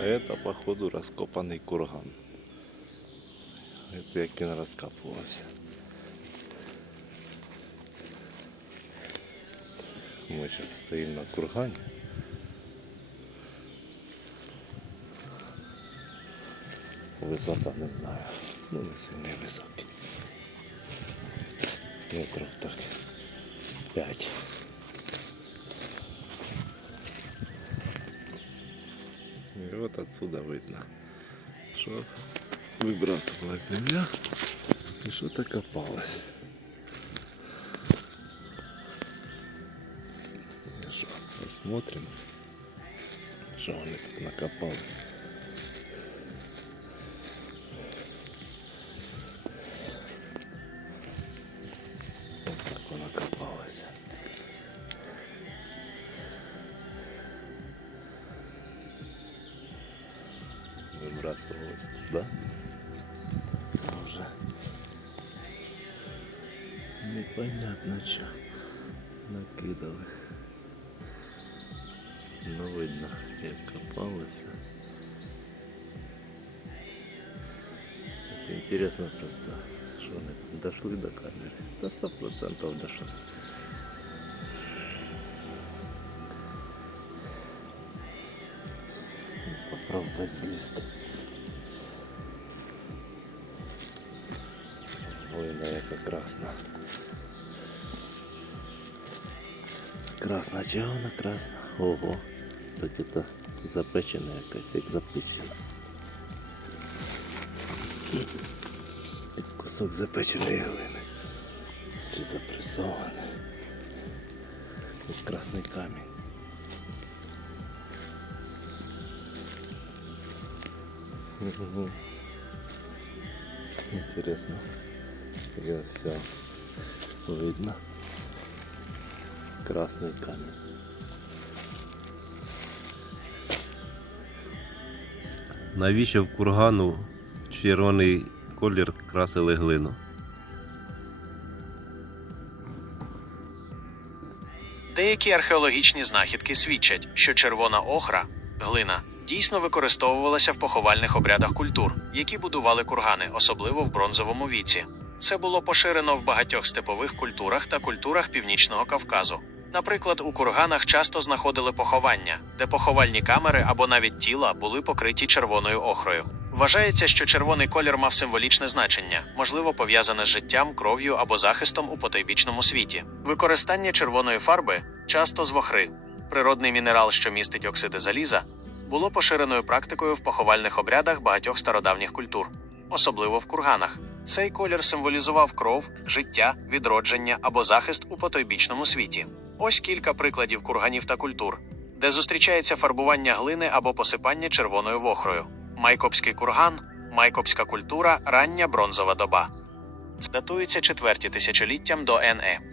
А это, походу, раскопанный курган. Это як він розкапувався. Ми зараз стоїмо на кургані. Висота не знаю. Ну не сильно високий. Метров так. П'ять. И вот отсюда видно, что выбрасывалась земля и что-то копалось. Что, посмотрим, что они тут накопали. Выбрасывалась туда. Це вже непонятно що накидали. Ну видно, як копалося. Это интересно просто, что они дошли до камеры. До сто процентов дошли. Попробовать залезть. Да, яка красна. Красна, чого вона красна? Ого. Тут это запечена якась, як запечена. Кусок запеченої глини. Чи запресований. Тут красний камінь. Интересно. Я все видно. Красный камень. Навіщо в кургану червоний колір красили глину? Деякі археологічні знахідки свідчать, що червона охра, глина, дійсно використовувалася в поховальних обрядах культур, які будували кургани, особливо в бронзовому віці. Це було поширено в багатьох степових культурах та культурах Північного Кавказу. Наприклад, у курганах часто знаходили поховання, де поховальні камери або навіть тіла були покриті червоною охрою. Вважається, що червоний колір мав символічне значення, можливо, пов'язане з життям, кров'ю або захистом у потойбічному світі. Використання червоної фарби, часто з вохри, природний мінерал, що містить оксиди заліза, було поширеною практикою в поховальних обрядах багатьох стародавніх культур, особливо в курганах. Цей колір символізував кров, життя, відродження або захист у потойбічному світі. Ось кілька прикладів курганів та культур, де зустрічається фарбування глини або посипання червоною вохрою. Майкопський курган, майкопська культура, рання бронзова доба. Датується четверті тисячоліттям до НЕ.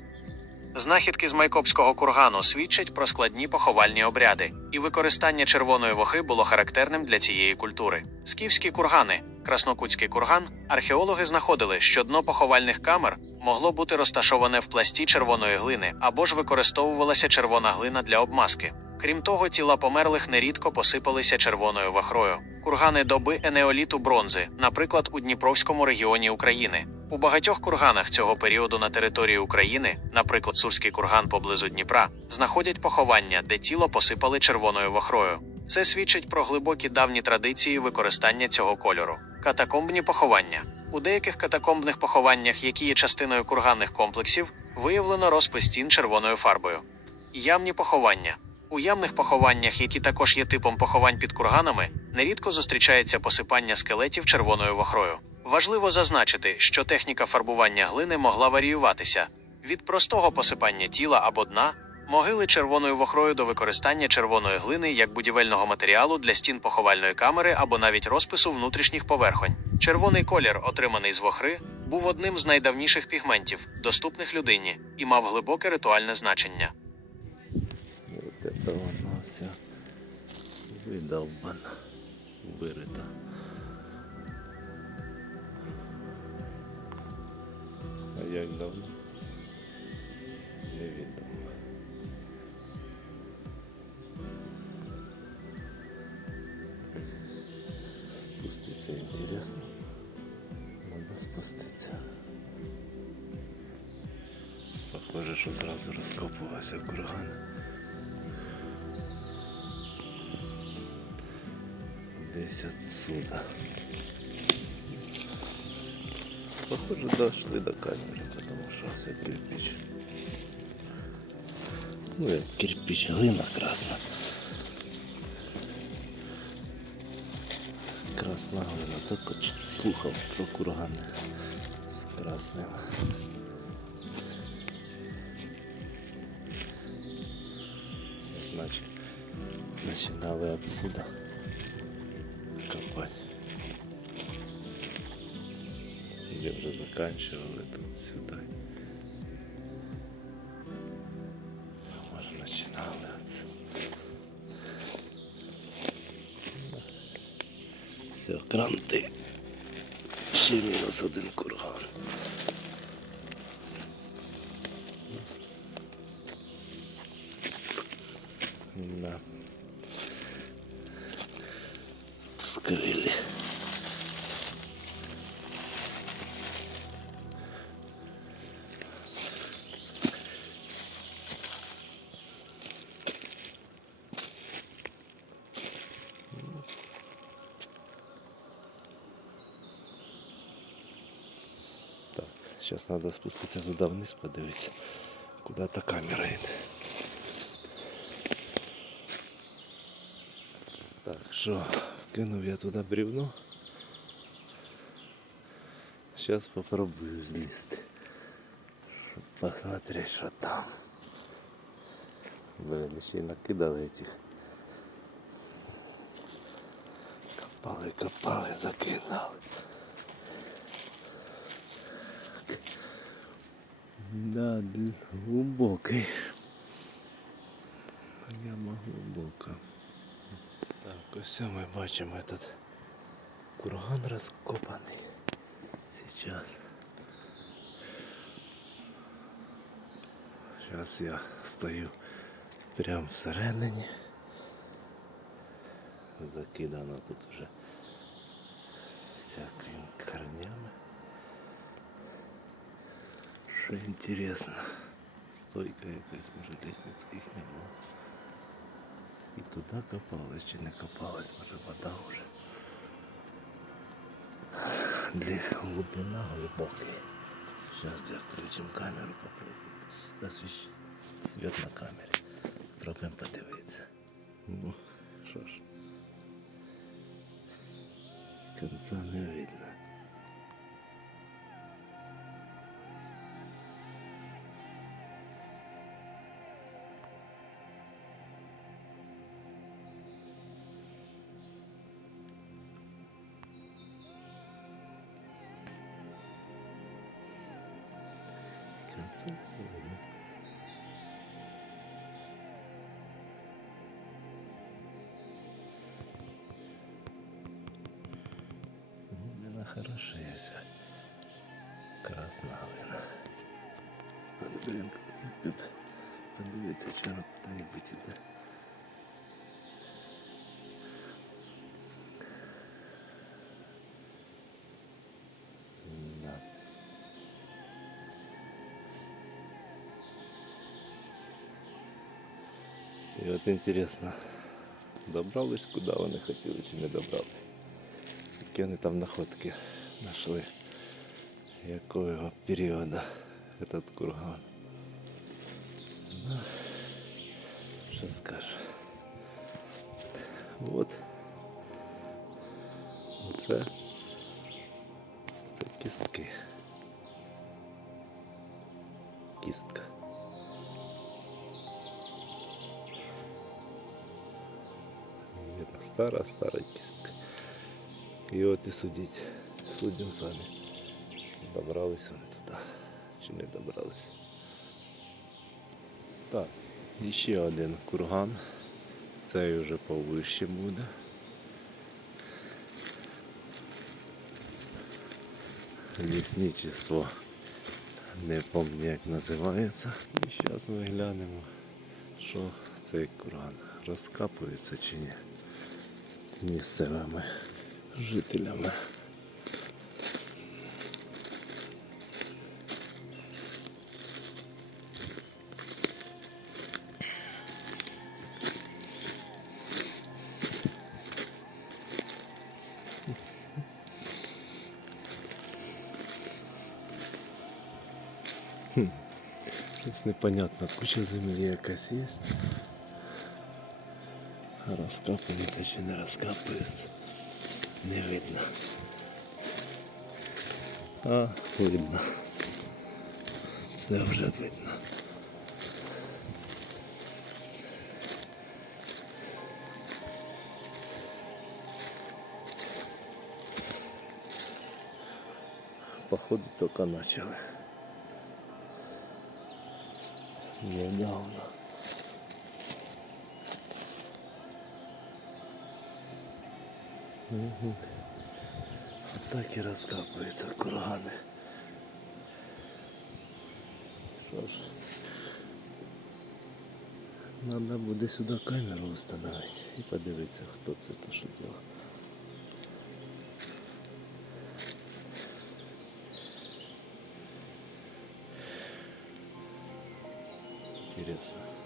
Знахідки з майкопського кургану свідчать про складні поховальні обряди, і використання червоної вохи було характерним для цієї культури. Скіфські кургани, краснокутський курган, археологи знаходили, що дно поховальних камер могло бути розташоване в пласті червоної глини або ж використовувалася червона глина для обмазки. Крім того, тіла померлих нерідко посипалися червоною вахрою. Кургани доби енеоліту бронзи, наприклад, у Дніпровському регіоні України. У багатьох курганах цього періоду на території України, наприклад, Сурський курган поблизу Дніпра, знаходять поховання, де тіло посипали червоною вахрою. Це свідчить про глибокі давні традиції використання цього кольору. Катакомбні поховання. У деяких катакомбних похованнях, які є частиною курганних комплексів, виявлено розпис стін червоною фарбою. Ямні поховання. У ямних похованнях, які також є типом поховань під курганами, нерідко зустрічається посипання скелетів червоною вахрою. Важливо зазначити, що техніка фарбування глини могла варіюватися від простого посипання тіла або дна, могили червоною вохрою до використання червоної глини як будівельного матеріалу для стін поховальної камери або навіть розпису внутрішніх поверхонь. Червоний колір, отриманий з вохри, був одним з найдавніших пігментів, доступних людині, і мав глибоке ритуальне значення. Вона вся видовбана, вирита. А як давно? Невідомо. Спуститься інтересно. Надо спуститься. Похоже, що зразу розкопувався курган. Десь отсюда. Похоже, дошли до камеры, потому что все кирпич. Ну, як кирпич, глина красна. Красна глина. От слухав про кургани з красним. Значит, начинали отсюда копать. Или уже заканчивали тут. А Может отсюда. Все, кранти. Ще мінус один курган. Да. Вскрыли. Так, сейчас надо спуститься сюда вниз, подивитися, куда та камера йде. Так, що, кинув я туди бревно. Сейчас попробую злізти. Щоб посмотреть, що там. Блин, ще й накидали этих. Копали, копали, закидали. Да, глубокий. Яма глибока. Так, ось ми бачимо этот курган розкопаний. Сейчас. Сейчас я стою прямо всередині. Закидано тут уже всякими корнями. Що інтересно. Стойка якась, може лестниці їх не було. І туди копалась чи не копалась, може вода вже. Для глибина глибокий. Сейчас я включим камеру, попробую пос- освіщ... світ на камері. Пробуємо подивитися. Ну, що ж. Конца не видно. Це глина хорошая вся. Красна глина. Блин, подивіться, чорно куди-небудь да? І от інтересно, добрались куди вони хотіли чи не добрались. Які вони там находки знайшли. Якого періоду этот курган. Ну, що скажу. От. Оце. Це кістки. Кістка. Видно, стара, стара кістка. І от і судіть. Судимо самі. Добрались вони туди. Чи не добрались. Так, і ще один курган. Цей вже повище буде. Лісничество Не пам'ятаю, як називається. І зараз ми глянемо, що цей курган розкапується чи ні місцевими жителями. Щось непонятно, куча землі якась є. Розкапується чи не розкапується. Не видно. А, видно. Все вже видно. Походу только начали. Недавно. Мгм. Так і розкапуються кургани. Що ж, треба буде сюди камеру встановити і подивитися, хто це то що діло. Интересно.